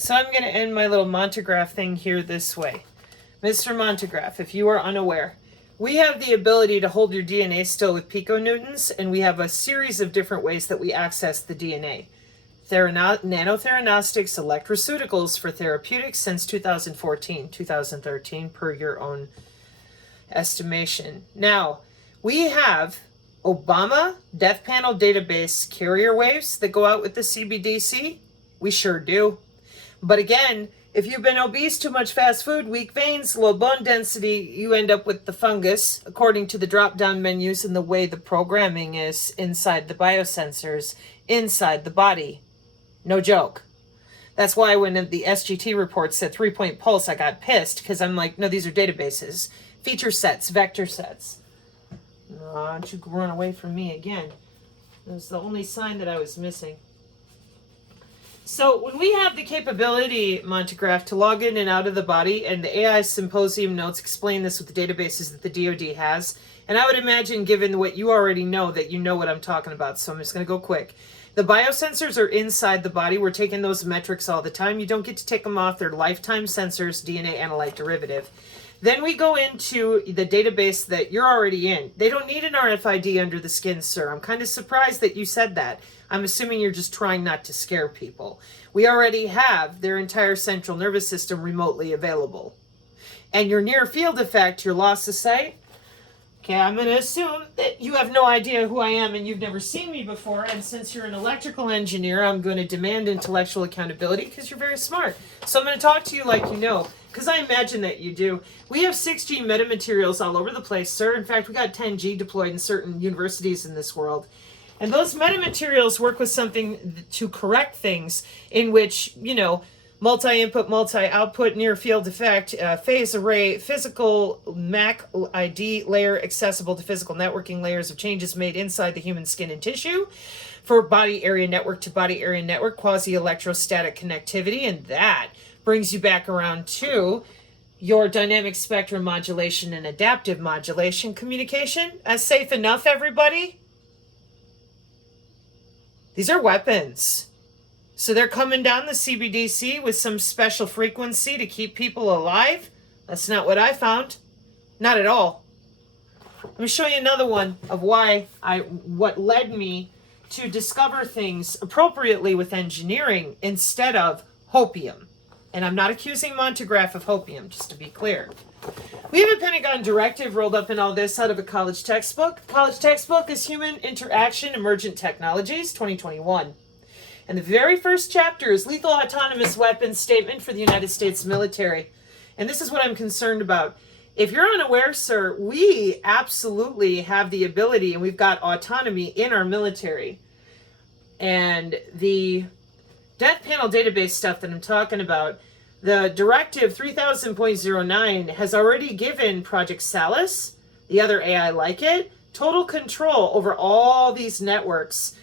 So I'm going to end my little Montegraph thing here this way. Mr. Montegraph, if you are unaware, we have the ability to hold your DNA still with piconewtons, and we have a series of different ways that we access the DNA. Nanotheranostics, electroceuticals for therapeutics since 2014, 2013, per your own estimation. Now, we have Obama Death Panel database carrier waves that go out with the CBDC. We sure do. But again, if you've been obese, too much fast food, weak veins, low bone density, you end up with the fungus, according to the drop-down menus and the way the programming is inside the biosensors, inside the body. No joke. That's why when the SGT report said 3-point pulse, I got pissed, because I'm like, no, these are databases. Feature sets, vector sets. No, don't you run away from me again. It was the only sign that I was missing. So when we have the capability, Montegraph, to log in and out of the body, and the AI symposium notes explain this with the databases that the DoD has, and I would imagine, given what you already know, that you know what I'm talking about, so I'm just going to go quick. The biosensors are inside the body. We're taking those metrics all the time. You don't get to take them off. They're lifetime sensors, DNA analyte derivative. Then we go into the database that you're already in. They don't need an RFID under the skin, sir. I'm kind of surprised that you said that. I'm assuming you're just trying not to scare people. We already have their entire central nervous system remotely available. And your near field effect, your loss of sight, okay, I'm going to assume that you have no idea who I am and you've never seen me before. And since you're an electrical engineer, I'm going to demand intellectual accountability because you're very smart. So I'm going to talk to you like you know, because I imagine that you do. We have 6G metamaterials all over the place, sir. In fact, we got 10G deployed in certain universities in this world. And those metamaterials work with something to correct things in which, you know, multi-input, multi-output, near-field effect, phase array, physical MAC ID layer accessible to physical networking layers of changes made inside the human skin and tissue for body area network to body area network, quasi-electrostatic connectivity, and that brings you back around to your dynamic spectrum modulation and adaptive modulation communication. As safe enough, everybody? These are weapons. So they're coming down the CBDC with some special frequency to keep people alive? That's not what I found. Not at all. Let me show you another one of what led me to discover things appropriately with engineering instead of hopium. And I'm not accusing Montegraph of hopium, just to be clear. We have a Pentagon directive rolled up in all this out of a college textbook. College textbook is Human Interaction Emergent Technologies, 2021. And the very first chapter is Lethal Autonomous Weapons Statement for the United States Military. And this is what I'm concerned about. If you're unaware, sir, we absolutely have the ability, and we've got autonomy in our military. And the Death Panel database stuff that I'm talking about, the Directive 3000.09 has already given Project Salus, the other AI like it, total control over all these networks.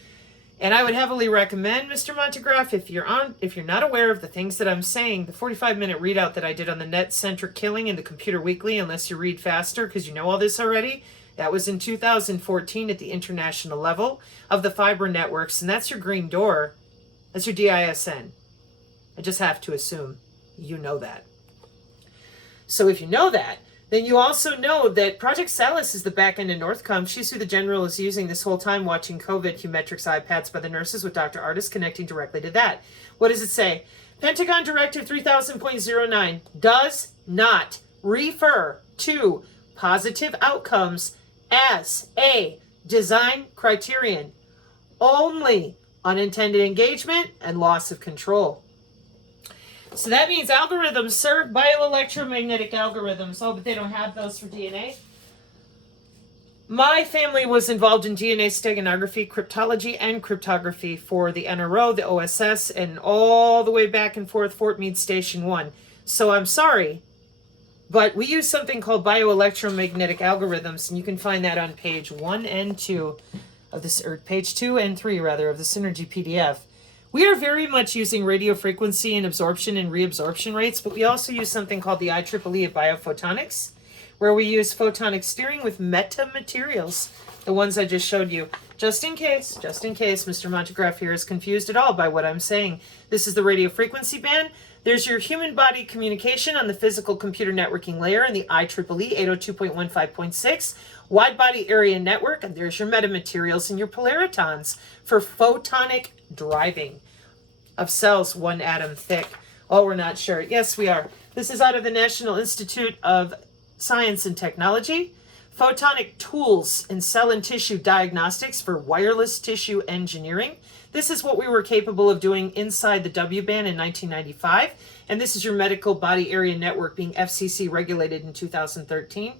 And I would heavily recommend, Mr. Montegraph, if you're not aware of the things that I'm saying, the 45-minute readout that I did on the net-centric killing in the Computer Weekly, unless you read faster because you know all this already, that was in 2014 at the international level of the fiber networks, and that's your green door. That's your DISN. I just have to assume you know that. So if you know that, then you also know that Project Salus is the back end of Northcom. She's who the general is using this whole time watching COVID Humetrics iPads by the nurses with Dr. Artis connecting directly to that. What does it say? Pentagon Directive 3000.09 does not refer to positive outcomes as a design criterion. Only unintended engagement and loss of control. So that means algorithms, sir, bioelectromagnetic algorithms. Oh, but they don't have those for DNA. My family was involved in DNA steganography, cryptology, and cryptography for the NRO, the OSS, and all the way back and forth, Fort Meade Station 1. So I'm sorry, but we use something called bioelectromagnetic algorithms, and you can find that on page 1 and 2 of this, or page 2 and 3, rather, of the Synergy PDF. We are very much using radio frequency and absorption and reabsorption rates, but we also use something called the IEEE of biophotonics, where we use photonic steering with metamaterials, the ones I just showed you. Just in case Mr. Montegraph here is confused at all by what I'm saying. This is the radio frequency band. There's your human body communication on the physical computer networking layer in the IEEE 802.15.6 wide body area network. And there's your metamaterials and your polaritons for photonic driving of cells 1 atom thick. Oh, we're not sure. Yes, we are. This is out of the National Institute of Science and Technology. Photonic tools in cell and tissue diagnostics for wireless tissue engineering. This is what we were capable of doing inside the W-band in 1995. And this is your medical body area network being FCC regulated in 2013.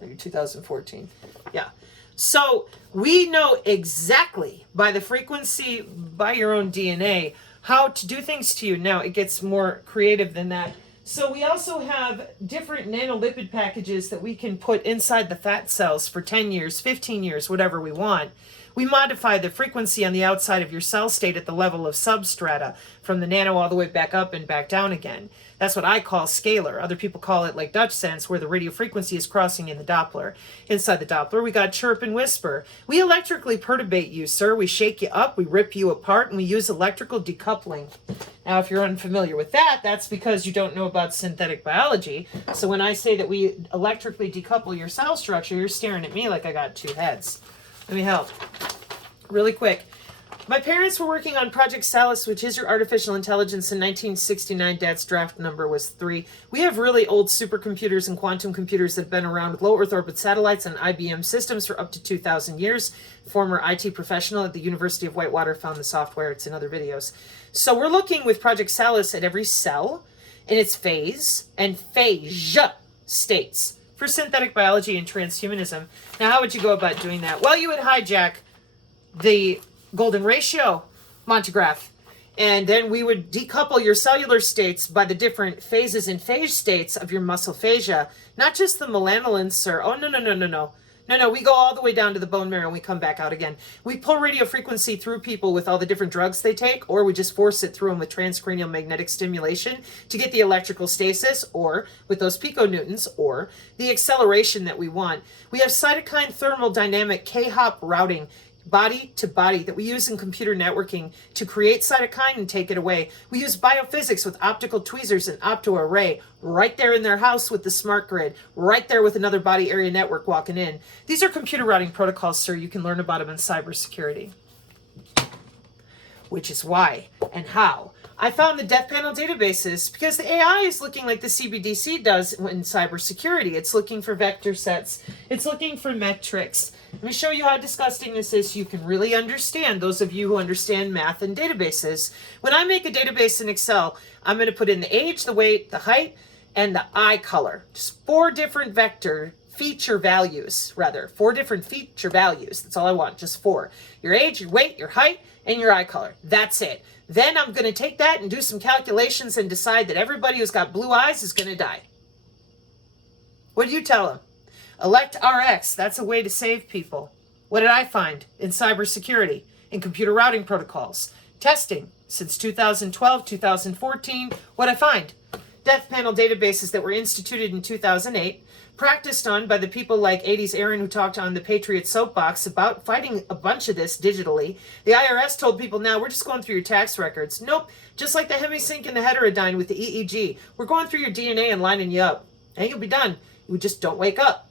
Maybe 2014. Yeah. So we know exactly by the frequency, by your own DNA, how to do things to you. Now, it gets more creative than that. So we also have different nanolipid packages that we can put inside the fat cells for 10 years, 15 years, whatever we want. We modify the frequency on the outside of your cell state at the level of substrata, from the nano all the way back up and back down again. That's what I call scalar. Other people call it like Dutch sense, where the radio frequency is crossing in the Doppler. Inside the Doppler, we got chirp and whisper. We electrically perturbate you, sir. We shake you up, we rip you apart, and we use electrical decoupling. Now, if you're unfamiliar with that, that's because you don't know about synthetic biology. So when I say that we electrically decouple your cell structure, you're staring at me like I got two heads. Let me help. Really quick. My parents were working on Project Salus, which is your artificial intelligence. In 1969, Dad's draft number was 3. We have really old supercomputers and quantum computers that have been around with low Earth orbit satellites and IBM systems for up to 2,000 years. Former IT professional at the University of Whitewater found the software. It's in other videos. So we're looking with Project Salus at every cell in its phase and phage states for synthetic biology and transhumanism. Now, how would you go about doing that? Well, you would hijack the golden ratio, Montegraph, and then we would decouple your cellular states by the different phases and phage states of your muscle fascia, not just the melanolins or, oh, no, we go all the way down to the bone marrow and we come back out again. We pull radio frequency through people with all the different drugs they take, or we just force it through them with transcranial magnetic stimulation to get the electrical stasis, or with those piconewtons, or the acceleration that we want. We have cytokine thermodynamic K-hop routing, body to body, that we use in computer networking to create cytokine and take it away. We use biophysics with optical tweezers and optoarray right there in their house with the smart grid, right there with another body area network walking in. These are computer routing protocols, sir. You can learn about them in cybersecurity. Which is why and how I found the death panel databases, because the AI is looking like the CBDC does in cybersecurity. It's looking for vector sets. It's looking for metrics. Let me show you how disgusting this is so you can really understand, those of you who understand math and databases. When I make a database in Excel, I'm going to put in the age, the weight, the height, and the eye color. Just 4 different feature values. 4 different feature values. That's all I want, just 4. Your age, your weight, your height, and your eye color. That's it. Then I'm going to take that and do some calculations and decide that everybody who's got blue eyes is going to die. What do you tell them? Elect RX. That's a way to save people. What did I find in cybersecurity, in computer routing protocols? Testing since 2012, 2014. What I find? Death panel databases that were instituted in 2008, practiced on by the people like 80s Aaron, who talked on the Patriot Soapbox about fighting a bunch of this digitally. The IRS told people, now we're just going through your tax records. Nope, just like the hemisync and the heterodyne with the EEG. We're going through your DNA and lining you up. And you'll be done. You just don't wake up.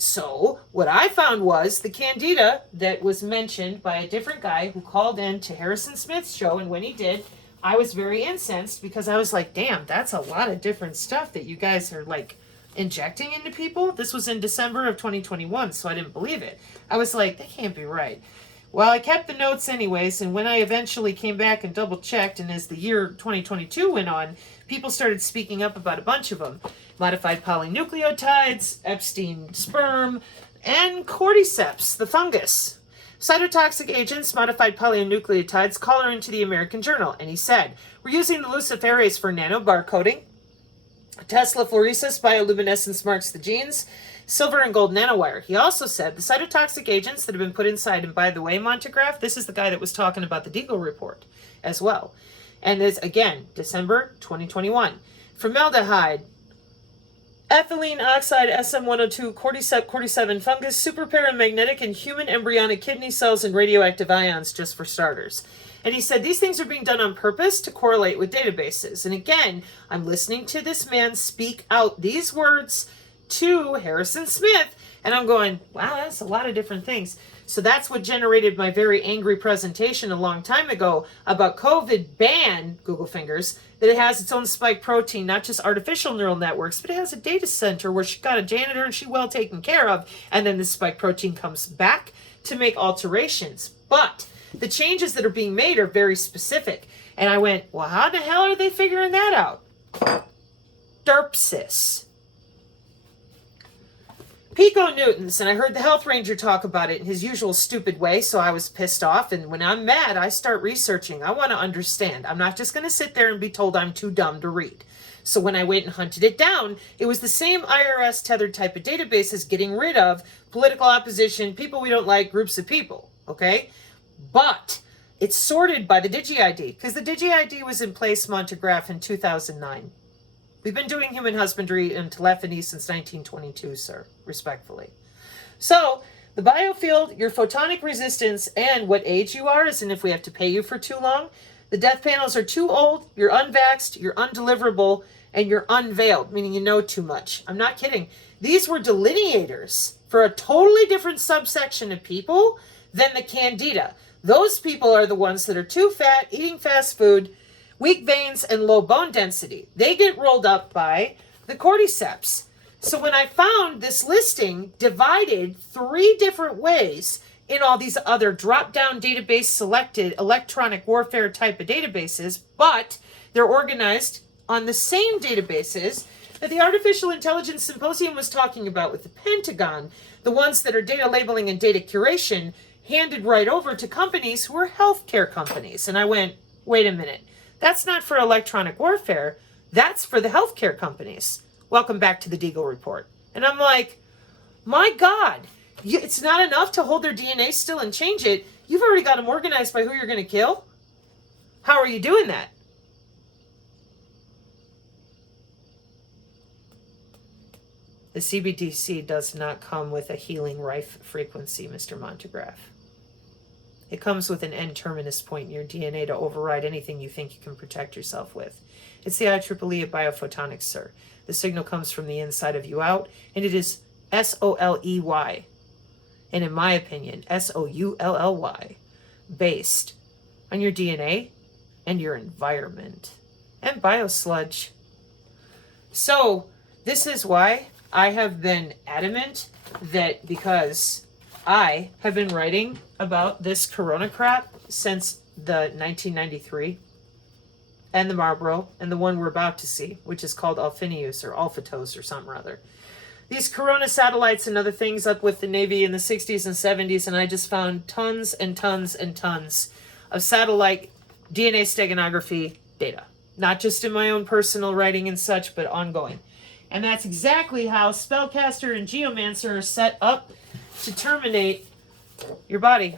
So what I found was the candida that was mentioned by a different guy who called in to Harrison Smith's show, and when he did, I was very incensed, because I was like, damn, that's a lot of different stuff that you guys are like injecting into people. This was in December of 2021, so I didn't believe it. I was like, that can't be right. Well, I kept the notes anyways, and when I eventually came back and double checked, and as the year 2022 went on, people started speaking up about a bunch of them. Modified polynucleotides, Epstein sperm, and cordyceps, the fungus. Cytotoxic agents, modified polynucleotides, caller into the American Journal, and he said, we're using the luciferase for nanobarcoding. Tesla fluorescence bioluminescence marks the genes. Silver and gold nanowire. He also said the cytotoxic agents that have been put inside, and by the way, Montegraph, this is the guy that was talking about the Deagle report as well. And this, again, December 2021. Formaldehyde, ethylene oxide SM102 cordyceps fungus, superparamagnetic in human embryonic kidney cells, and radioactive ions, just for starters. And he said these things are being done on purpose to correlate with databases. And again, I'm listening to this man speak out these words to Harrison Smith, and I'm going, wow, that's a lot of different things. So that's what generated my very angry presentation a long time ago about COVID ban, Google fingers, that it has its own spike protein, not just artificial neural networks, but it has a data center where she got a janitor and she's well taken care of, and then the spike protein comes back to make alterations. But the changes that are being made are very specific. And I went, well, how the hell are they figuring that out? Derpsis. Piconewtons, and I heard the health ranger talk about it in his usual stupid way, so I was pissed off, and when I'm mad, I start researching. I want to understand. I'm not just going to sit there and be told I'm too dumb to read. So when I went and hunted it down, it was the same IRS tethered type of databases getting rid of political opposition, people we don't like, groups of people, okay? But it's sorted by the DigiID, because the DigiID was in place, Montegraph, in 2009. We've been doing human husbandry and telephony since 1922, sir, respectfully. So, the biofield, your photonic resistance, and what age you are, as in if we have to pay you for too long. The death panels are too old, you're unvaxxed, you're undeliverable, and you're unveiled, meaning you know too much. I'm not kidding. These were delineators for a totally different subsection of people than the candida. Those people are the ones that are too fat, eating fast food, weak veins, and low bone density. They get rolled up by the cordyceps. So when I found this listing divided 3 different ways in all these other drop-down database selected electronic warfare type of databases, but they're organized on the same databases that the Artificial Intelligence Symposium was talking about with the Pentagon, the ones that are data labeling and data curation, handed right over to companies who are healthcare companies. And I went, wait a minute. That's not for electronic warfare. That's for the healthcare companies. Welcome back to the Deagle Report. And I'm like, my God, it's not enough to hold their DNA still and change it. You've already got them organized by who you're going to kill. How are you doing that? The CBDC does not come with a healing rife frequency, Mr. Montegraph. It comes with an N-terminus point in your DNA to override anything you think you can protect yourself with. It's the IEEE of biophotonics, sir. The signal comes from the inside of you out, and it is SOLEY. And in my opinion, SOULLY, based on your DNA and your environment and biosludge. So, this is why I have been adamant that because I have been writing about this corona crap since the 1993 and the Marlboro and the one we're about to see, which is called Alphinius or Alphatos or something or other. These corona satellites and other things up with the Navy in the 60s and 70s, and I just found tons and tons and tons of satellite DNA steganography data. Not just in my own personal writing and such, but ongoing. And that's exactly how Spellcaster and Geomancer are set up to terminate your body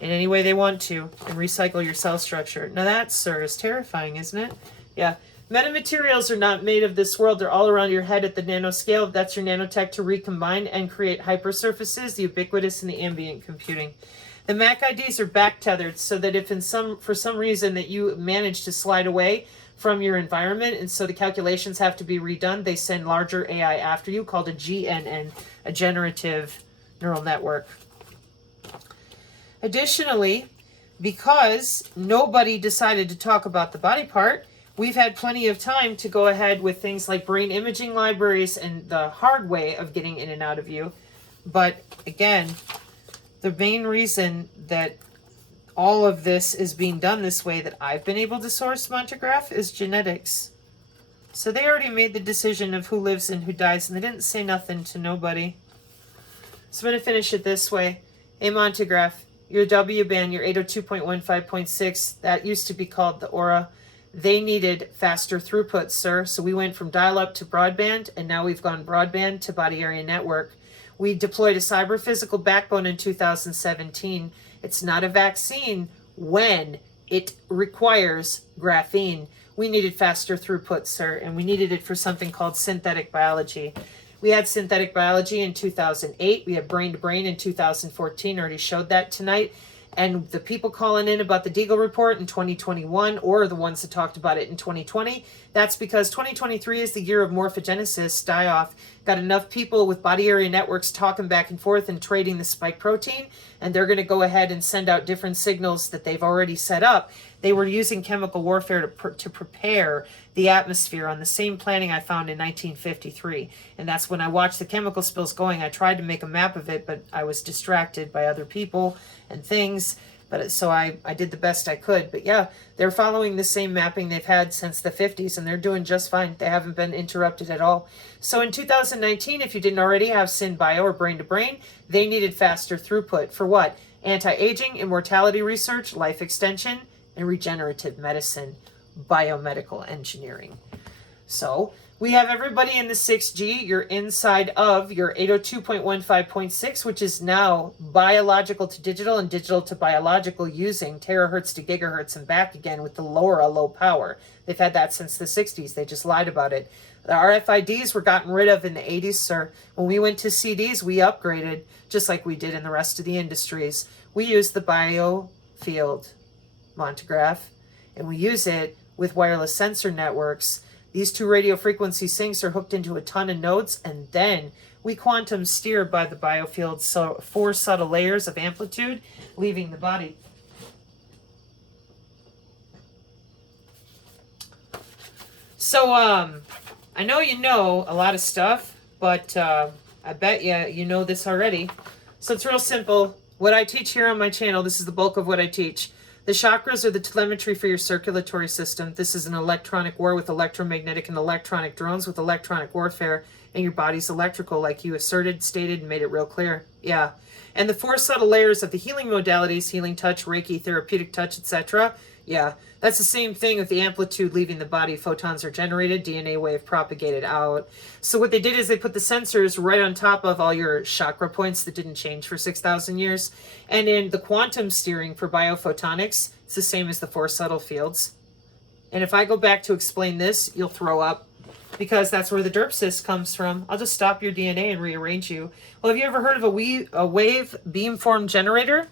in any way they want to and recycle your cell structure. Now that, sir, is terrifying, isn't it? Yeah. Metamaterials are not made of this world. They're all around your head at the nanoscale. That's your nanotech to recombine and create hypersurfaces, the ubiquitous and the ambient computing. The MAC IDs are back tethered so that if for some reason that you manage to slide away from your environment and so the calculations have to be redone, they send larger AI after you called a GNN, a generative neural network. Additionally, because nobody decided to talk about the body part, we've had plenty of time to go ahead with things like brain imaging libraries and the hard way of getting in and out of you. But again, the main reason that all of this is being done this way that I've been able to source Montegraph is genetics. So they already made the decision of who lives and who dies, and they didn't say nothing to nobody. So I'm going to finish it this way. Hey, Montegraph, your W band, your 802.15.6, that used to be called the Aura. They needed faster throughput, sir. So we went from dial-up to broadband, and now we've gone broadband to body area network. We deployed a cyber physical backbone in 2017. It's not a vaccine when it requires graphene. We needed faster throughput, sir, and we needed it for something called synthetic biology. We had synthetic biology in 2008. We had brain to brain in 2014. I already showed that tonight. And the people calling in about the Deagle report in 2021, or the ones that talked about it in 2020, that's because 2023 is the year of morphogenesis, die-off. Got enough people with body area networks talking back and forth and trading the spike protein, and they're going to go ahead and send out different signals that they've already set up. They were using chemical warfare to prepare the atmosphere on the same planning I found in 1953. And that's when I watched the chemical spills going. I tried to make a map of it, but I was distracted by other people and things. But so I did the best I could. But yeah, they're following the same mapping they've had since the 50s, and they're doing just fine. They haven't been interrupted at all. So in 2019, if you didn't already have SynBio or brain to brain, they needed faster throughput. For what? Anti-aging, immortality research, life extension, and regenerative medicine, biomedical engineering. So we have everybody in the 6G. You're inside of your 802.15.6, which is now biological to digital and digital to biological, using terahertz to gigahertz and back again with the LoRa low power. They've had that since the 60s. They just lied about it. The RFIDs were gotten rid of in the 80s, sir. When we went to CDs, we upgraded, just like we did in the rest of the industries. We used the biofield Montegraph, and we use it with wireless sensor networks. These two radio frequency sinks are hooked into a ton of nodes, and then we quantum steer by the biofield, so 4 subtle layers of amplitude leaving the body. So I know you know a lot of stuff, but I bet you know this already. So it's real simple. What I teach here on my channel, this is the bulk of what I teach. The chakras are the telemetry for your circulatory system. This is an electronic war with electromagnetic and electronic drones with electronic warfare, and your body's electrical, like you asserted, stated, and made it real clear. Yeah. And the 4 subtle layers of the healing modalities, healing touch, Reiki, therapeutic touch, etc. Yeah, that's the same thing with the amplitude leaving the body. Photons are generated, DNA wave propagated out. So what they did is they put the sensors right on top of all your chakra points that didn't change for 6,000 years. And in the quantum steering for biophotonics, it's the same as the 4 subtle fields. And if I go back to explain this, you'll throw up, because that's where the derpsis comes from. I'll just stop your DNA and rearrange you. Well, have you ever heard of a wave beamform generator?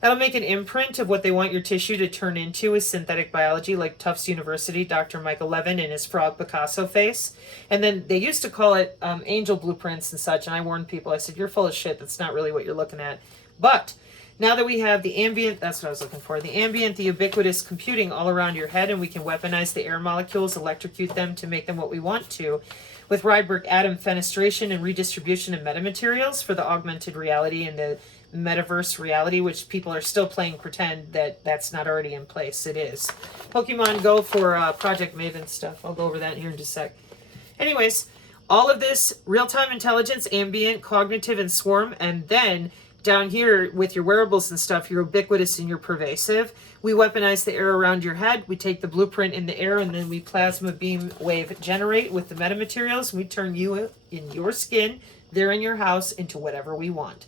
That'll make an imprint of what they want your tissue to turn into with synthetic biology, like Tufts University, Dr. Michael Levin and his frog Picasso face. And then they used to call it angel blueprints and such, and I warned people. I said, you're full of shit. That's not really what you're looking at. But now that we have the ambient, that's what I was looking for, the ambient, the ubiquitous computing all around your head, and we can weaponize the air molecules, electrocute them to make them what we want to, with Rydberg atom fenestration and redistribution of metamaterials for the augmented reality and the metaverse reality, which people are still playing pretend that that's not already in place. It is. Pokemon Go for Project Maven stuff. I'll go over that here in just a sec. Anyways, all of this real-time intelligence, ambient, cognitive, and swarm, and then down here with your wearables and stuff, you're ubiquitous and you're pervasive. We weaponize the air around your head. We take the blueprint in the air, and then we plasma beam wave generate with the metamaterials. We turn you in your skin, there in your house, into whatever we want.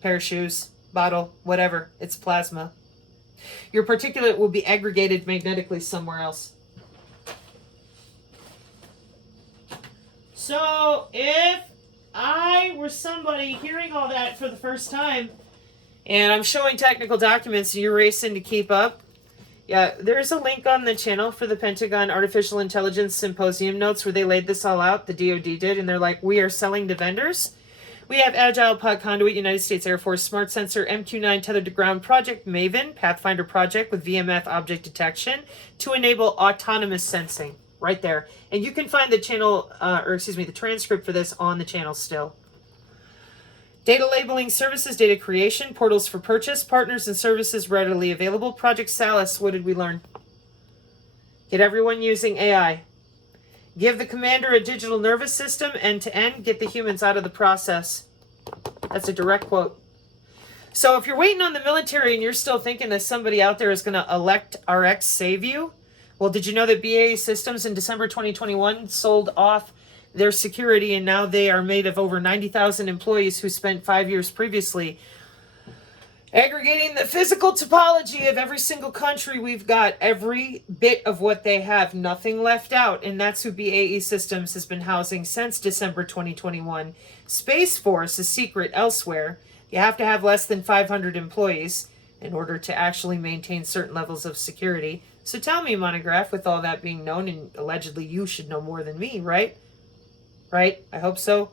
Pair of shoes, bottle, whatever. It's plasma. Your particulate will be aggregated magnetically somewhere else. So if I were somebody hearing all that for the first time, and I'm showing technical documents and you're racing to keep up, yeah, there's a link on the channel for the Pentagon Artificial Intelligence Symposium notes where they laid this all out. The DoD did, and they're like, we are selling to vendors. We have Agile Pod Conduit, United States Air Force Smart Sensor, MQ-9 Tethered to Ground Project, Maven, Pathfinder Project with VMF object detection to enable autonomous sensing. Right there. And you can find the channel, the transcript for this on the channel still. Data labeling services, data creation, portals for purchase, partners and services readily available. Project Salus, what did we learn? Get everyone using AI. Give the commander a digital nervous system, end to end. Get the humans out of the process. That's a direct quote. So if you're waiting on the military and you're still thinking that somebody out there is going to elect RX save you, well, did you know that BAE Systems in December 2021 sold off their security, and now they are made of over 90,000 employees who spent 5 years previously Aggregating the physical topology of every single country, we've got every bit of what they have, nothing left out, and that's who BAE Systems has been housing since December 2021. Space Force is secret elsewhere. You have to have less than 500 employees in order to actually maintain certain levels of security. So tell me, Monograph, with all that being known, and allegedly you should know more than me, right? Right? I hope so.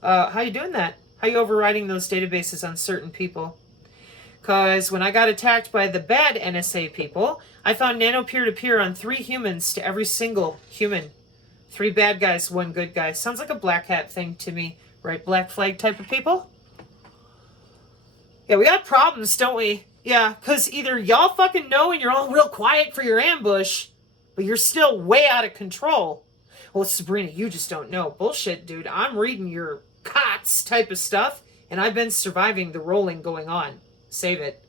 How you doing that? How you overriding those databases on certain people? Because when I got attacked by the bad NSA people, I found nano peer-to-peer on 3 humans to every single human. 3 bad guys, 1 good guy. Sounds like a black hat thing to me, right? Black flag type of people? Yeah, we got problems, don't we? Yeah, because either y'all fucking know and you're all real quiet for your ambush, but you're still way out of control. Well, Sabrina, you just don't know. Bullshit, dude. I'm reading your COTS type of stuff, and I've been surviving the rolling going on. Save it.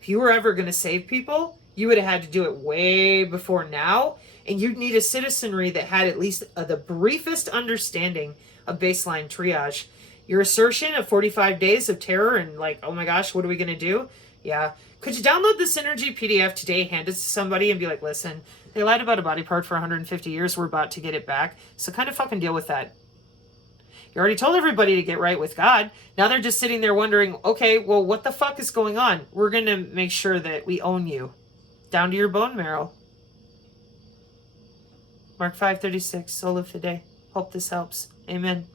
If you were ever going to save people, you would have had to do it way before now, and you'd need a citizenry that had at least the briefest understanding of baseline triage. Your assertion of 45 days of terror and like, oh my gosh, what are we going to do? Yeah. Could you download the Synergy PDF today, hand it to somebody, and be like, listen, they lied about a body part for 150 years. We're about to get it back. So kind of fucking deal with that. You already told everybody to get right with God. Now they're just sitting there wondering, okay, well, what the fuck is going on? We're going to make sure that we own you. Down to your bone marrow. Mark 5:36, Sola Fide. Hope this helps. Amen.